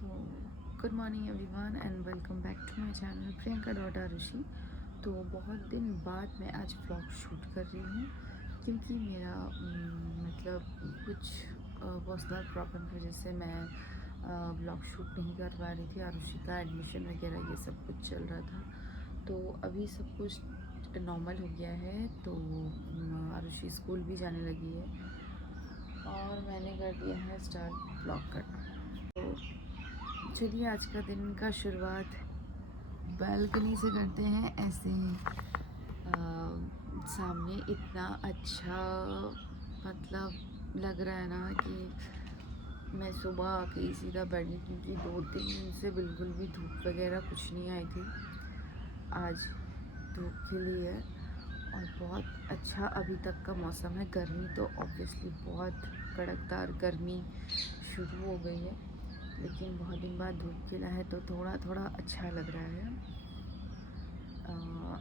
So good morning everyone and welcome back to my channel Priyanka dot Aarushi. तो बहुत दिन बाद मैं आज व्लॉग शूट कर रही हूँ क्योंकि मेरा मतलब कुछ पर्सनल प्रॉब्लम की वजह से मैं व्लॉग शूट नहीं कर पा रही थी। आरुषि का एडमिशन वगैरह ये सब कुछ चल रहा था, तो अभी सब कुछ नॉर्मल हो गया है। तो आरुषि स्कूल भी जाने लगी है और मैंने कर दिया है स्टार्ट व्लॉग करना। तो चलिए आज का दिन का शुरुआत बालकनी से करते हैं। ऐसे सामने इतना अच्छा मतलब लग रहा है ना कि मैं सुबह आके ही सीधा बैठी, क्योंकि 2-3 दिन से बिल्कुल भी धूप वगैरह कुछ नहीं आई थी। आज धूप खिली है और बहुत अच्छा अभी तक का मौसम है। गर्मी तो ऑब्वियसली बहुत कड़कदार गर्मी शुरू हो गई है, लेकिन बहुत दिन बाद धूप खिला है तो थोड़ा थोड़ा अच्छा लग रहा है।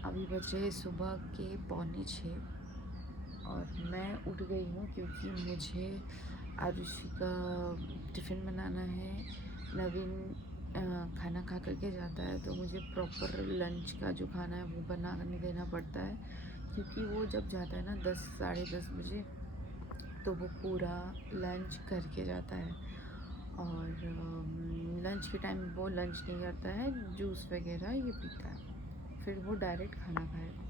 अभी बजे सुबह के 5:45 और मैं उठ गई हूँ क्योंकि मुझे आरुषि का टिफ़िन बनाना है। नवीन खाना खा करके जाता है तो मुझे प्रॉपर लंच का जो खाना है वो बना देना पड़ता है, क्योंकि वो जब जाता है ना 10 साढ़े 10 बजे तो वो पूरा लंच करके जाता है। और लंच के टाइम वो लंच नहीं करता है, जूस वगैरह ये पीता है, फिर वो डायरेक्ट खाना खाएगा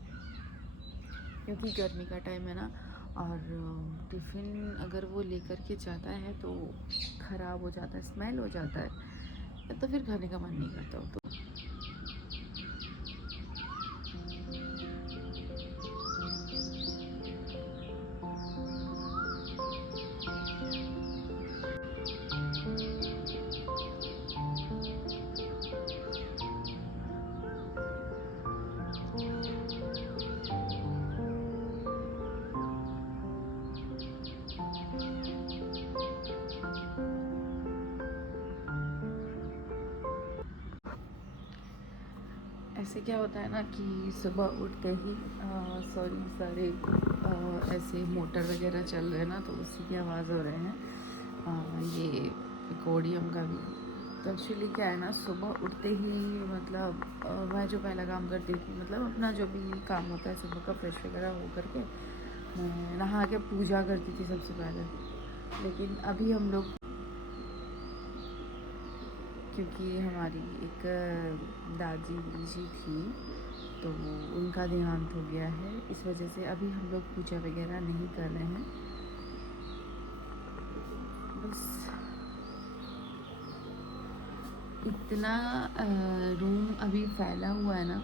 क्योंकि गर्मी का टाइम है ना। और टिफ़िन अगर वो लेकर के जाता है तो ख़राब हो जाता है, स्मेल हो जाता है, तो फिर खाने का मन नहीं करता। तो ऐसे क्या होता है ना कि सुबह उठते ही सारे ऐसे मोटर वगैरह चल रहे हैं ना, तो उसी की आवाज़ हो रहे हैं। ये कोडियम का भी। तो एक्चुअली क्या है ना, सुबह उठते ही मतलब मैं जो पहला काम करती थी, मतलब अपना जो भी काम होता है सुबह का, फ्रेश वगैरह हो करके मैं नहा के पूजा करती थी सबसे पहले। लेकिन अभी हम लोग, क्योंकि हमारी एक दादी जी थी तो उनका देहांत हो गया है, इस वजह से अभी हम लोग पूजा वगैरह नहीं कर रहे हैं। बस इतना रूम अभी फैला हुआ है ना,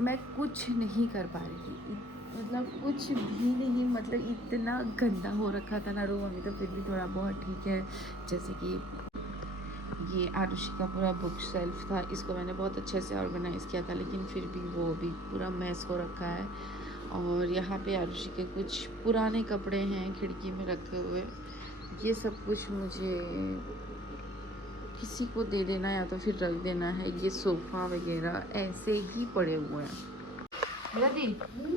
मैं कुछ नहीं कर पा रही थी, मतलब कुछ भी नहीं, मतलब इतना गंदा हो रखा था ना रूम। अभी तो फिर भी थोड़ा बहुत ठीक है, जैसे कि ये आरुषि का पूरा बुक शेल्फ था, इसको मैंने बहुत अच्छे से ऑर्गेनाइज़ किया था, लेकिन फिर भी वो अभी पूरा मैस हो रखा है। और यहाँ पे आरुषि के कुछ पुराने कपड़े हैं खिड़की में रखे हुए, ये सब कुछ मुझे किसी को दे देना या तो फिर रख देना है। ये सोफ़ा वगैरह ऐसे ही पड़े हुए हैं। বিলাতি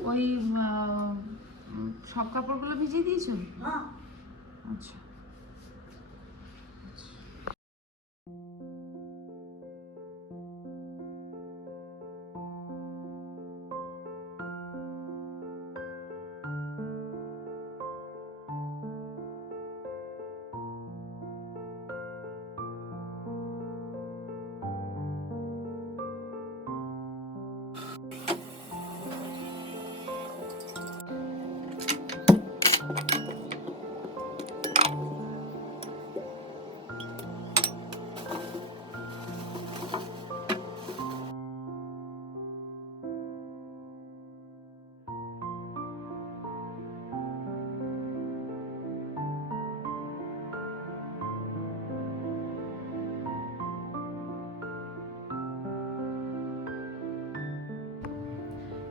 ওই সব কাপড়গুলো ভিজিয়ে দিয়েছো? আচ্ছা।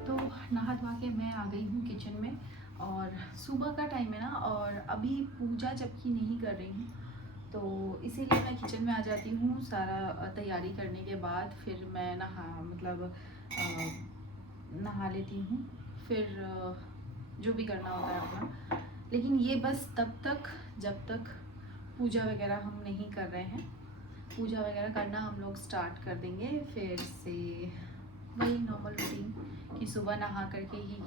तो नहा धोवा के मैं आ गई हूँ किचन में, और सुबह का टाइम है ना, और अभी पूजा जबकि नहीं कर रही हूँ, तो इसीलिए मैं किचन में आ जाती हूँ। सारा तैयारी करने के बाद फिर मैं नहा लेती हूँ, फिर जो भी करना होता है अपना। लेकिन ये बस तब तक जब तक पूजा वगैरह हम नहीं कर रहे हैं। पूजा वगैरह करना हम लोग स्टार्ट कर देंगे फिर से, वही नॉर्मल रूटीन कि सुबह नहा करके ही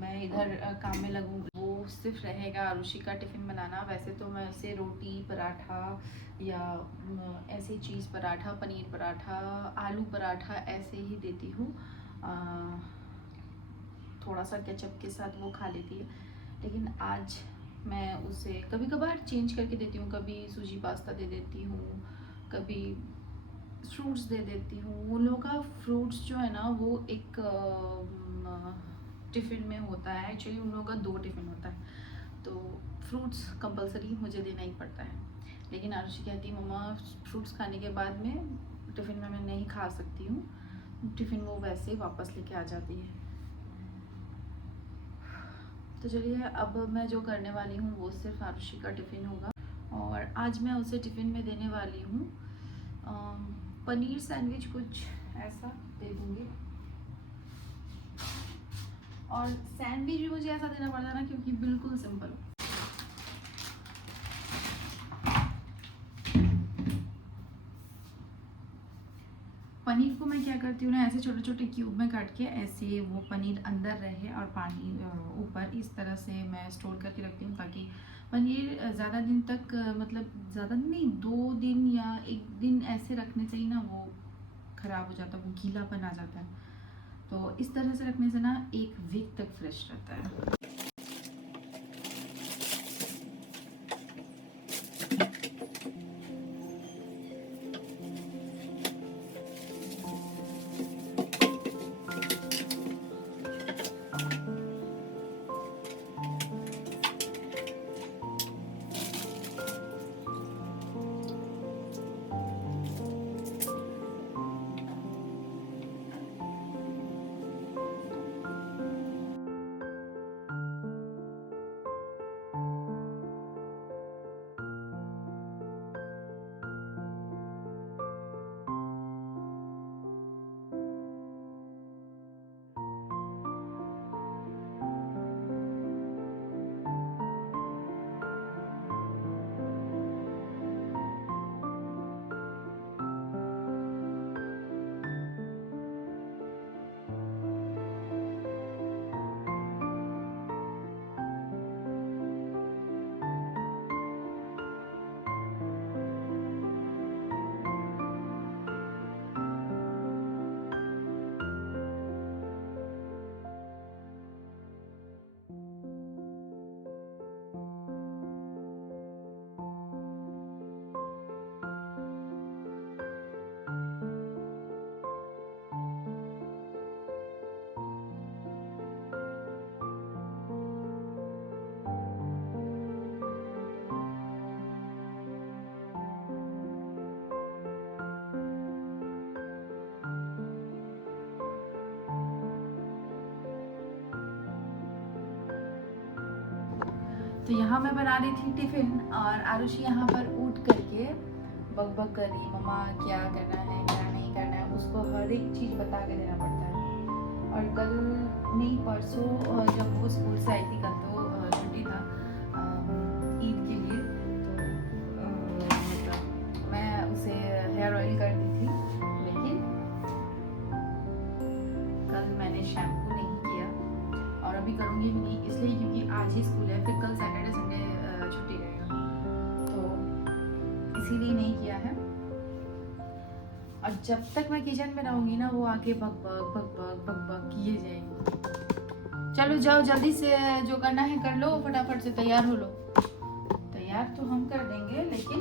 मैं इधर काम में लगूँ। वो सिर्फ रहेगा आरुषि का टिफ़िन बनाना। वैसे तो मैं उसे रोटी पराठा या ऐसी चीज़, पराठा, पनीर पराठा, आलू पराठा ऐसे ही देती हूँ। थोड़ा सा केचप के साथ वो खा लेती है। लेकिन आज मैं उसे कभी कभार चेंज करके देती हूँ, कभी सूजी पास्ता दे देती हूँ, कभी फ्रूट्स दे देती हूँ। उन लोगों का फ्रूट्स जो है ना वो एक टिफ़िन में होता है। एक्चुअली उन लोगों का 2 टिफ़िन होता है, तो फ्रूट्स कंपलसरी मुझे देना ही पड़ता है। लेकिन आरुषि कहती मम्मा फ्रूट्स खाने के बाद में टिफ़िन में मैं नहीं खा सकती हूँ, टिफ़िन वो वैसे ही वापस लेके आ जाती है। तो चलिए अब मैं जो करने वाली हूँ वो सिर्फ आरुषि का टिफ़िन होगा। और आज मैं उसे टिफ़िन में देने वाली हूँ पनीर सैंडविच, कुछ ऐसा दे दूँगी। और सैंडविच भी मुझे ऐसा देना पड़ता है ना, क्योंकि बिल्कुल सिंपल। पनीर को मैं क्या करती हूँ ना, ऐसे छोटे छोटे क्यूब में काट के ऐसे वो पनीर अंदर रहे और पानी ऊपर, इस तरह से मैं स्टोर करके रखती हूँ ताकि पनीर ज़्यादा दिन तक, मतलब ज़्यादा नहीं, 2 दिन या 1 दिन ऐसे रखने से ही ना वो ख़राब हो जाता है, वो गीलापन आ जाता है। तो इस तरह से रखने से ना 1 वीक तक फ्रेश रहता है। तो यहाँ मैं बना रही थी टिफ़िन और आरुषि यहाँ पर उठ करके बक बक कर रही, मम्मा क्या करना है क्या नहीं करना है, उसको हर एक चीज़ बता के देना पड़ता है। और कल नहीं, परसों जब वो स्कूल से आई थी, कल तो छुट्टी था ईद के लिए, तो मतलब मैं उसे हेयर ऑयल कर दी थी, लेकिन कल मैंने शैम्पू नहीं किया और अभी करूँगी भी नहीं, इसलिए क्योंकि आज ही स्कूल है, फिर कल सैटरडे संडे छुट्टी रहेगा, तो इसीलिए नहीं किया है। और जब तक मैं किचन में रहूँगी ना वो आके बक बक बक बक बक बक किए जाएंगी। चलो जाओ जल्दी से, जो करना है कर लो, फटाफट से तैयार हो लो। तैयार तो हम कर देंगे लेकिन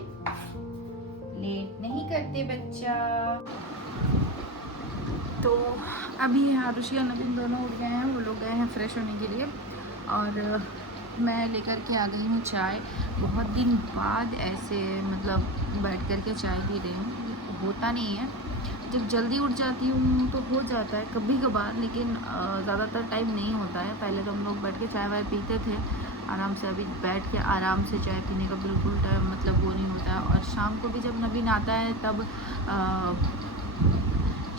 लेट नहीं करते बच्चा। तो अभी आरुषि और नवीन दोनों उठ गए हैं, वो लोग गए हैं फ्रेश होने के लिए और मैं लेकर के आ गई हूँ चाय। बहुत दिन बाद ऐसे मतलब बैठ कर के चाय पी रही हूँ, होता नहीं है, जब जल्दी उठ जाती हूँ तो हो जाता है कभी कभार, लेकिन ज़्यादातर टाइम नहीं होता है। पहले तो हम लोग बैठ के चाय वाय पीते थे आराम से, अभी बैठ के आराम से चाय पीने का बिल्कुल टाइम मतलब वो नहीं होता है। और शाम को भी जब नवीन आता है तब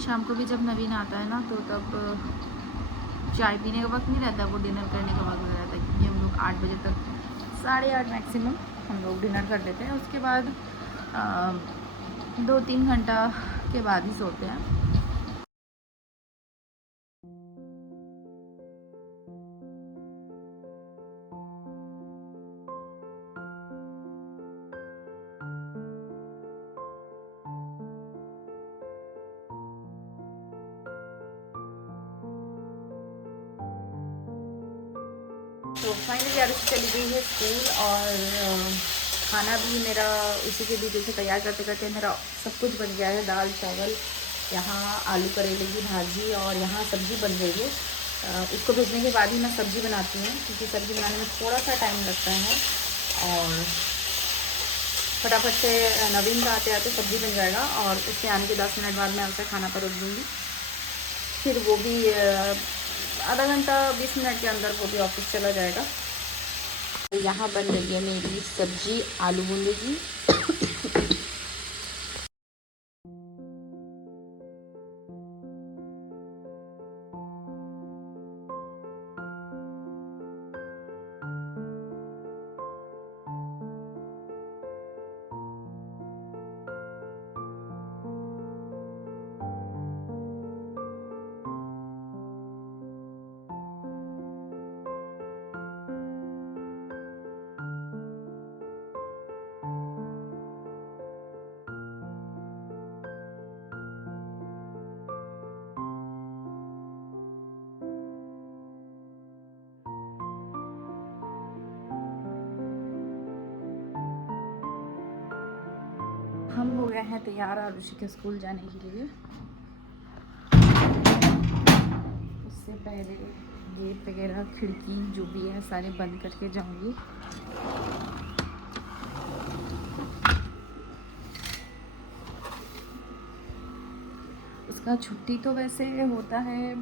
शाम को भी जब नवीन आता है ना तो तब चाय पीने का वक्त नहीं रहता, वो डिनर करने का वक्त रहता है, क्योंकि हम लोग 8 बजे तक, 8:30 मैक्सिमम हम लोग डिनर कर लेते हैं, उसके बाद 2-3 घंटा के बाद ही सोते हैं। तो फाइनली आरुषि चली गई है स्कूल, और खाना भी मेरा उसी के बीच से तैयार करते करते मेरा सब कुछ बन गया है। दाल चावल, यहाँ आलू करेले की भाजी, और यहाँ सब्ज़ी बन गई है। इसको भेजने के बाद ही मैं सब्ज़ी बनाती हूँ, क्योंकि सब्ज़ी बनाने में थोड़ा सा टाइम लगता है। और फटाफट से नवीन का आते आते सब्ज़ी बन जाएगा, और उसके आने के 10 मिनट बाद मैं उसे खाना परोस दूँगी। फिर वो भी आधा घंटा 20 मिनट के अंदर वो भी ऑफिस चला जाएगा। यहाँ बन रही है मेरी सब्जी आलू बूंदी की। हम हो गए हैं तैयार आरुषि के स्कूल जाने के लिए। उससे पहले गेट वगैरह खिड़की जो भी है सारे बंद करके जाऊंगी। उसका छुट्टी तो वैसे होता है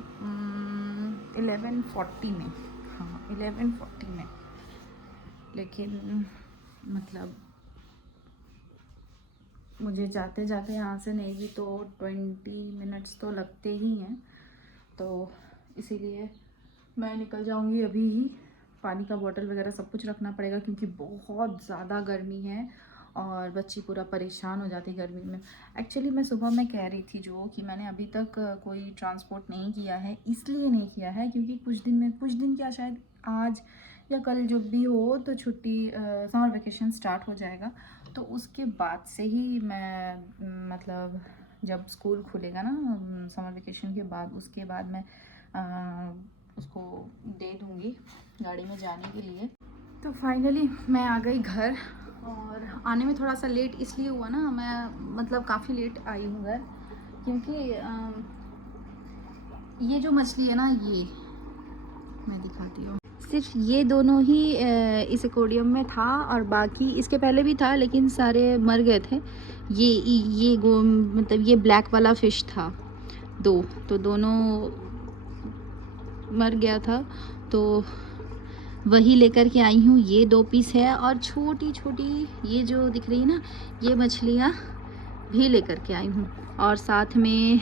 11:40 में, हाँ 11:40 में, लेकिन मतलब मुझे जाते जाते यहाँ से नहीं भी तो 20 मिनट्स तो लगते ही हैं, तो इसीलिए मैं निकल जाऊँगी अभी ही। पानी का बोतल वगैरह सब कुछ रखना पड़ेगा, क्योंकि बहुत ज़्यादा गर्मी है और बच्ची पूरा परेशान हो जाती है गर्मी में। एक्चुअली मैं सुबह में कह रही थी जो कि मैंने अभी तक कोई ट्रांसपोर्ट नहीं किया है, इसलिए नहीं किया है क्योंकि कुछ दिन क्या शायद आज या कल जब भी हो तो छुट्टी समर वेकेशन स्टार्ट हो जाएगा, तो उसके बाद से ही मैं मतलब जब स्कूल खुलेगा ना समर वेकेशन के बाद, उसके बाद मैं उसको दे दूँगी गाड़ी में जाने के लिए। तो फाइनली मैं आ गई घर, और आने में थोड़ा सा लेट इसलिए हुआ ना, मैं मतलब काफ़ी लेट आई हूँ घर, क्योंकि ये जो मछली है ना, ये मैं दिखाती हूँ, सिर्फ ये दोनों ही इस एक्वेरियम में था, और बाकी इसके पहले भी था लेकिन सारे मर गए थे। ये मतलब ये ब्लैक वाला फ़िश था तो दोनों मर गया था, तो वही लेकर के आई हूँ। ये 2 पीस है, और छोटी छोटी ये जो दिख रही है ना, ये मछलियाँ भी लेकर के आई हूँ। और साथ में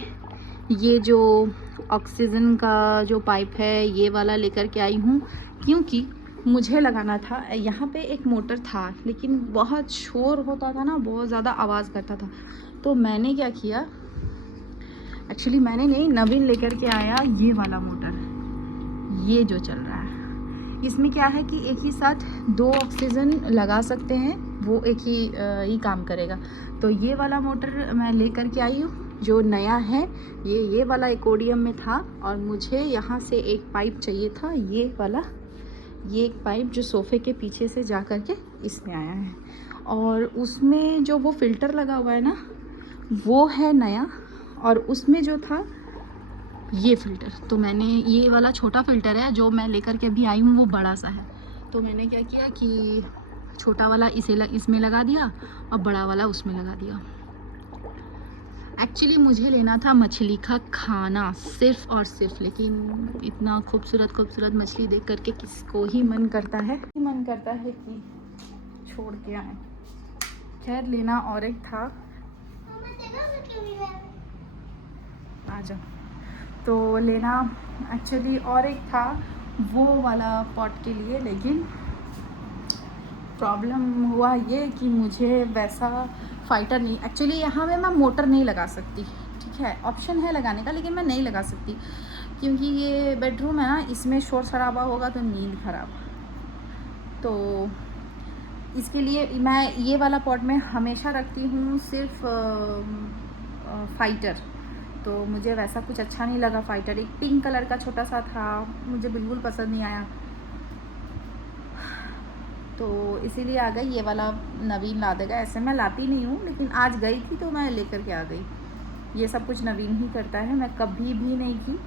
ये जो ऑक्सीजन का जो पाइप है ये वाला लेकर के आई हूँ, क्योंकि मुझे लगाना था। यहाँ पे एक मोटर था लेकिन बहुत शोर होता था ना, बहुत ज़्यादा आवाज़ करता था, तो मैंने क्या किया, एक्चुअली मैंने नहीं, नवीन लेकर के आया ये वाला मोटर, ये जो चल रहा है। इसमें क्या है कि एक ही साथ 2 ऑक्सीजन लगा सकते हैं, वो एक ही काम करेगा। तो ये वाला मोटर मैं लेकर के आई हूँ जो नया है। ये वाला एक्वेरियम में था, और मुझे यहाँ से एक पाइप चाहिए था, ये वाला, ये एक पाइप जो सोफ़े के पीछे से जा कर के इसमें आया है, और उसमें जो वो फ़िल्टर लगा हुआ है ना, वो है नया, और उसमें जो था ये फ़िल्टर, तो मैंने ये वाला छोटा फ़िल्टर है जो मैं लेकर के भी आई हूँ, वो बड़ा सा है, तो मैंने क्या किया कि छोटा वाला इसमें लगा दिया और बड़ा वाला उसमें लगा दिया। एक्चुअली मुझे लेना था मछली का खाना सिर्फ़ और सिर्फ, लेकिन इतना खूबसूरत मछली देख करके किसको ही मन करता है कि छोड़ के आए। खैर लेना और एक था, आ जाओ, तो लेना एक्चुअली और एक था वो वाला पॉट के लिए, लेकिन प्रॉब्लम हुआ ये कि मुझे वैसा फाइटर नहीं, एक्चुअली यहाँ में मैं मोटर नहीं लगा सकती, ठीक है, ऑप्शन है लगाने का लेकिन मैं नहीं लगा सकती क्योंकि ये बेडरूम है ना, इसमें शोर शराबा होगा तो नींद खराब। तो इसके लिए मैं ये वाला पॉट में हमेशा रखती हूँ सिर्फ फाइटर। तो मुझे वैसा कुछ अच्छा नहीं लगा फाइटर, एक पिंक कलर का छोटा सा था, मुझे बिल्कुल पसंद नहीं आया, तो इसीलिए आ गई ये वाला। नवीन ला देगा, ऐसे मैं लाती नहीं हूँ लेकिन आज गई थी तो मैं लेकर के आ गई। ये सब कुछ नवीन ही करता है, मैं कभी भी नहीं की,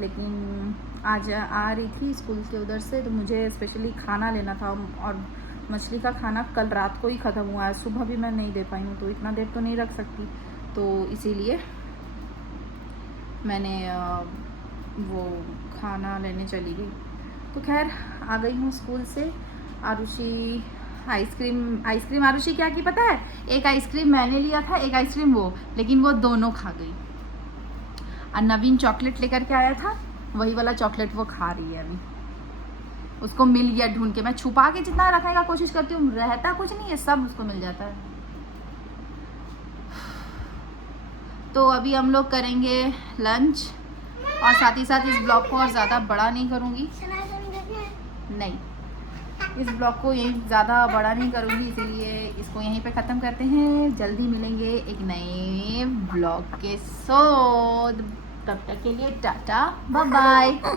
लेकिन आज आ रही थी स्कूल के उधर से तो मुझे स्पेशली खाना लेना था और मछली का खाना कल रात को ही ख़त्म हुआ है, सुबह भी मैं नहीं दे पाई हूँ, तो इतना देर तो नहीं रख सकती, तो इसीलिए मैंने वो खाना लेने चली गई। तो खैर आ गई हूँ स्कूल से। आरुषि आइसक्रीम आरुषि क्या की पता है, एक आइसक्रीम मैंने लिया था, एक आइसक्रीम वो, लेकिन वो दोनों खा गई। और नवीन चॉकलेट लेकर के आया था, वही वाला चॉकलेट वो खा रही है अभी, उसको मिल गया ढूंढ के। मैं छुपा के जितना रखने का कोशिश करती हूँ, रहता कुछ नहीं है, सब उसको मिल जाता है। तो अभी हम लोग करेंगे लंच और साथ ही साथ इस ब्लॉग को और ज़्यादा बड़ा नहीं करूँगी, नहीं इस ब्लॉग को यही ज़्यादा बड़ा नहीं करूँगी, इसीलिए इसको यहीं पे ख़त्म करते हैं। जल्दी मिलेंगे एक नए ब्लॉग के साथ, तब तक के लिए टाटा बाय बाय।